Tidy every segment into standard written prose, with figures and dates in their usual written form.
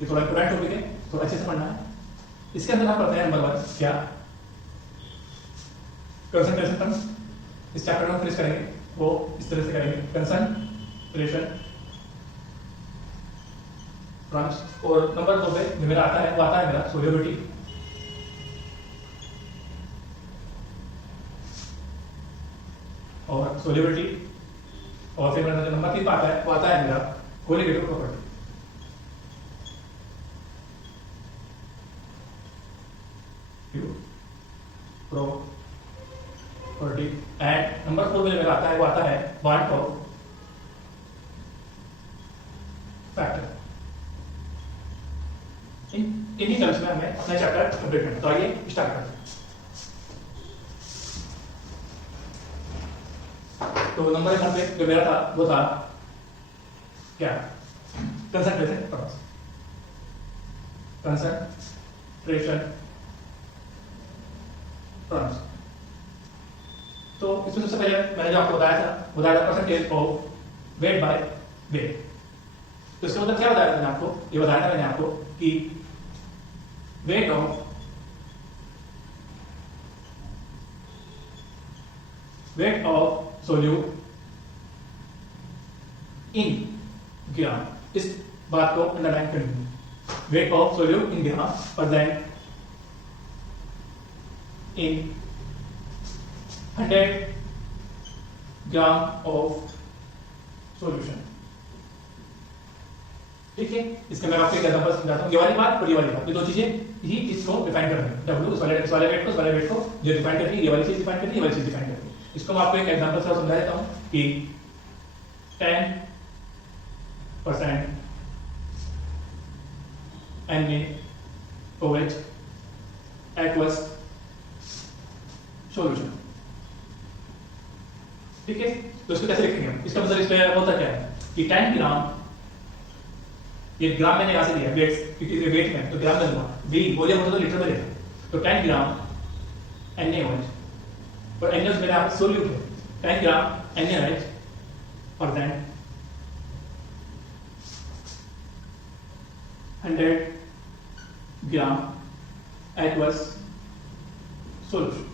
ये थोड़ा important topic है, थोड़ा अच्छे से पढ़ना है। इसके अंदर हम पढ़ते हैं नंबर 1 क्या कंसंट्रेशन टर्म्स। इस चैप्टर में हम फिनिश करेंगे वो इस तरह से करेंगे, कंसंट्रेशन टर्म्स। और नंबर 2 पे जो मेरा आता है वो आता है मेरा सोल्युबिलिटी। और सोल्युबिलिटी और फिर मेरा जो नंबर 3 आता है वो आता है मेरा colligative property. Property and number 4 में मेरा आता है वो आता है वांट ऑफ फैक्टर। इन्हीं टर्म्स में हमें अपना चैप्टर कंप्लीट करना है। तो आइए स्टार्ट करते हैं। तो नंबर 1 पे जो मेरा था वो था क्या कंसंट्रेशन टर्म्स। Concentration terms. तो इसमें सबसे पहले मैंने जो आपको बताया था percentage of weight by weight. तो इसका मतलब क्या बताया था मैंने आपको, ये बताया था मैंने आपको कि वेट ऑफ सोल्यूट इन ग्राम। इस बात को अंडरलाइन करेंगे, weight of solute in gram present in 100 gram of solution. ठीक है, इसका मैं आपको एक एग्जांपल समझाता हूं। ये वाली बात और ये वाली बात, ये दो चीजें ही इसको डिफाइन कर रही है। W इस वाले वेट को जो डिफाइन कर रही है, ये वाली चीज डिफाइन कर रही है, ये वाली चीज डिफाइन कर रही है। इसको मैं आपको एक एग्जांपल से समझा देता हूं कि 10% NaOH aqueous सॉल्यूशन। ठीक है, तो इसको कैसे लिखेंगे हम? इसका मतलब इसमें होता क्या है कि 10 ग्राम, ये ग्राम मैंने यहां से दिया वेट, क्योंकि ये वेट में तो ग्राम में लूंगा, वी वॉल्यूम होता तो लीटर में लेगा। तो 10 ग्राम NaOH और NaOH मेरा सोल्यूट है। 10 ग्राम NaOH प्रेजेंट 100 ग्राम aqueous सॉल्यूशन।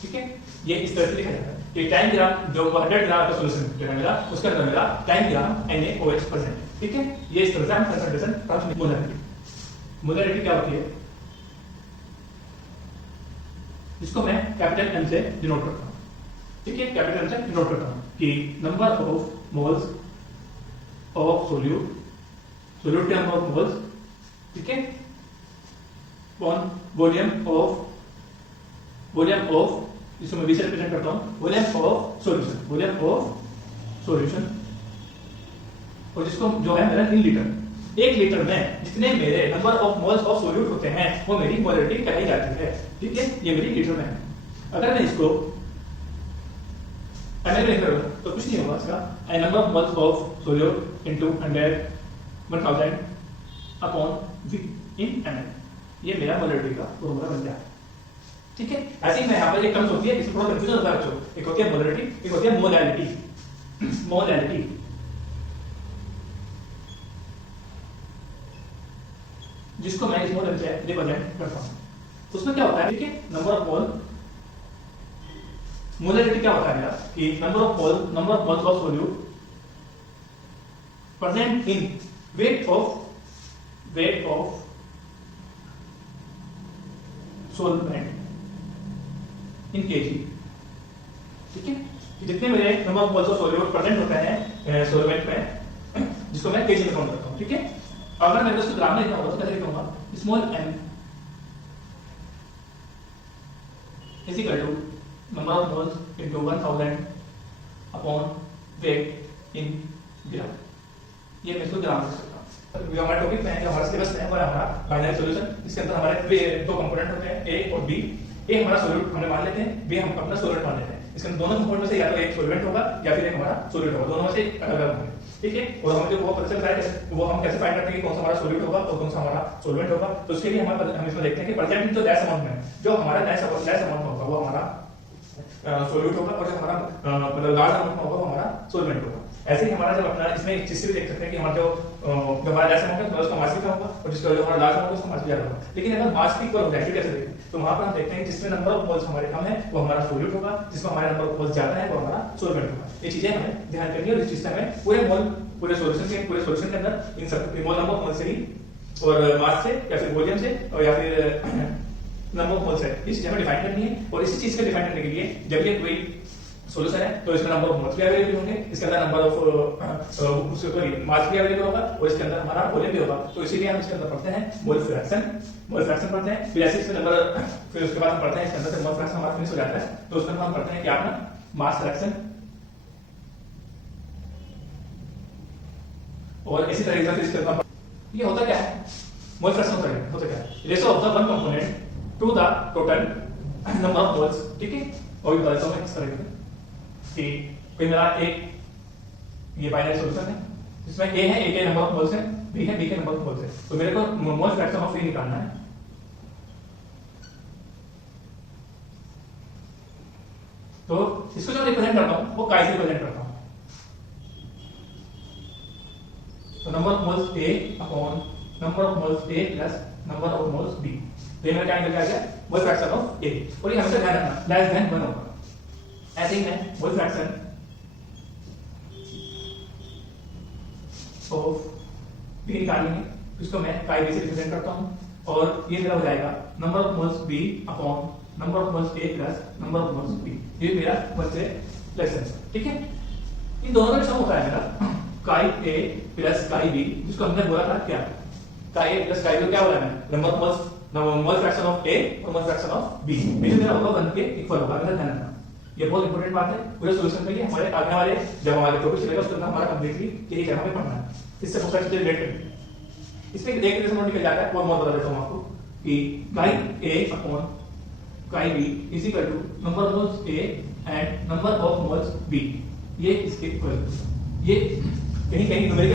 ठीक है, ये इस तरह से लिखा जाता है कि 10 ग्राम जो 100 ग्राम का सॉल्यूशन जो है मेरा, उसके अंदर मेरा 10 ग्राम NaOH प्रेजेंट। ठीक है, ये इस तरह से हम कंसंट्रेशन टर्म्स। मोलैरिटी क्या होती है, इसको मैं कैपिटल M से डिनोट करता हूं। ठीक है, कैपिटल M से डिनोट करता हूं कि number of moles of solute के नंबर ऑफ मोल्स, ठीक है, ऑन वॉल्यूम ऑफ इसको मैं V से रिप्रेजेंट करता हूं, वॉल्यूम ऑफ सॉल्यूशन और जिसको जो है मेरा इन लीटर। 1 लीटर में जितने मेरे number of moles of solute होते हैं वो मेरी मोलैरिटी कही जाती है। ठीक है, ये मेरी लीटर में है। अगर मैं इसको ml में लिख रहा हूं तो कुछ नहीं होगा इसका, number of moles of solute into 100 1000 upon V in ml। ये मेरा मोलैरिटी का फॉर्मूला बन जाता है। ठीक है, ऐसे ही मैं यहां पर एक टर्म्स होती है, इसमें थोड़ा कंफ्यूजन होता है बच्चों। एक होती है मोलैरिटी, एक होती है मोलैरिटी। जिसको मैं इस मॉडल से रिप्रेजेंट करता हूं। उसमें क्या होता है, ठीक है, नंबर ऑफ मोल, मोलैरिटी क्या होता है मेरा कि number of moles of solute present in weight of solvent in KG. ठीक है, जितने मेरे number of moles of solute present होते हैं सोलवेंट में, जिसको मैं केजी में काउंट करता हूं। ठीक है, अगर मैं इसको ग्राम में लिखना होगा तो कैसे लिखूंगा, small m is equal to number of moles into 1000 upon weight in gram. ये मैं इसको ग्राम में लिख सकता हूं। जो हमारा टॉपिक में है, जो हमारा सिलेबस में है, वो है हमारा बाइनरी सॉल्यूशन। इसके अंदर हमारे दो कंपोनेंट होते हैं, A और B। A हमारा सोल्यूट हमने मान लेते हैं, B हम अपना सोल्यूट मान लेते हैं। इसके दोनों कंपोनेंट में से या तो एक सोल्वेंट होगा या फिर एक हमारा सोल्यूट होगा, दोनों में से एक अलग-अलग होंगे। ठीक है, और हमें जो वो पता चलता है वो हम कैसे फाइंड करते हैं कि कौन सा हमारा सोल्यूट होगा और कौन सा हमारा सोल्वेंट होगा। तो उसके लिए हम इसमें देखते हैं कि प्रेजेंट जो लेस अमाउंट में, जो हमारा लेस अमाउंट होगा वो हमारा सोल्यूट होगा, और जो हमारा मतलब लार्ज अमाउंट में होगा वो हमारा सोल्वेंट होगा। ऐसे ही हमारा जब अपना इसमें एक चीज से भी देख सकते हैं कि हमारा जो हमारा लास्ट अमाउंट है उसका मास भी कम होगा और जिसका जो हमारा लास्ट अमाउंट है उसका मास भी ज्यादा होगा। लेकिन अगर मास भी इक्वल हो जाए कैसे देखें तो वहां पर हम देखते हैं जिसमें नंबर ऑफ मोल्स हमारे कम है वो हमारा सोल्यूट होगा, जिसमें हमारे नंबर ऑफ मोल्स ज्यादा है वो हमारा सॉल्वेंट होगा। ये चीजें हमें ध्यान करनी है और इस चीज से हमें पूरे सॉल्यूशन के अंदर इन सब मोल नंबर ऑफ मोल से ही और मास से या फिर वॉल्यूम से और या फिर नंबर ऑफ मोल्स है, इस चीज हमें डिफाइन करनी है। और इसी चीज को डिफाइन करने के लिए जब ये कोई सॉल्यूशन है तो इसमें नंबर ऑफ मोल्स भी अवेलेबल होंगे, इसके अंदर नंबर ऑफ मास भी अवेलेबल होगा और इसके अंदर हमारा वॉल्यूम भी होगा। तो इसीलिए हम इसके अंदर पढ़ते हैं मोल फ्रैक्शन पढ़ते हैं। फिर ऐसे इसमें नंबर फिर उसके बाद हम पढ़ते हैं इसके अंदर से मोल फ्रैक्शन हमारा फिनिश हो जाता है तो उसमें हम पढ़ते हैं क्या अपना मास फ्रैक्शन। और इसी तरीके से इसके अंदर ये होता क्या है मोल फ्रैक्शन होता क्या है ratio of the one component to the total number of moles. ठीक है, और भी बताता हूं मैं किस तरह से कि कोई मेरा एक ये बाइनरी सॉल्यूशन है जिसमें a है, a के नंबर ऑफ मोल्स है, b है, b के नंबर ऑफ मोल्स है। तो मेरे को मोल फ्रैक्शन ऑफ a निकालना है। तो इसको जो रिप्रेजेंट करता हूं वो काय से रिप्रेजेंट करता हूं। तो number of moles a upon number of moles a plus number of moles b। तो ये मेरा क्या निकल गया मोल फ्रैक्शन ऑफ a। और ये हमेशा ध्यान रखना लेस देन 1 होगा। ऐसे ही मैं मोल फ्रैक्शन ऑफ b निकालेंगे इसको मैं काय b से रिप्रेजेंट करता हूं और ये मेरा हो जाएगा number of moles b upon number of moles a plus number of moles b। ये मेरा बच्चे फ्रैक्शन। ठीक है, इन दोनों का सम होता है मेरा काय a प्लस काय b, जिसको हमने बोला था क्या काय a प्लस काय b क्या बोला है number of moles mole fraction of a और मोल फ्रैक्शन ऑफ b। ये मेरा होगा 1 के इक्वल होगा। मेरा ध्यान रखना ये बहुत इंपॉर्टेंट बात है पूरे सॉल्यूशन के लिए। हमारे आगे वाले जब हमारे टॉपिक चलेगा उसके अंदर हमारा कंप्लीटली यही करना है पढ़ना है। इससे बहुत सारी चीजें रिलेट करनी इसमें एक रिलेशन नोट निकल जाता है और बता देता हूं आपको कि chi a upon chi b is equal to number of moles a and number of moles b। ये इसके इक्वल ये कहीं कहीं न्यूमेरिकल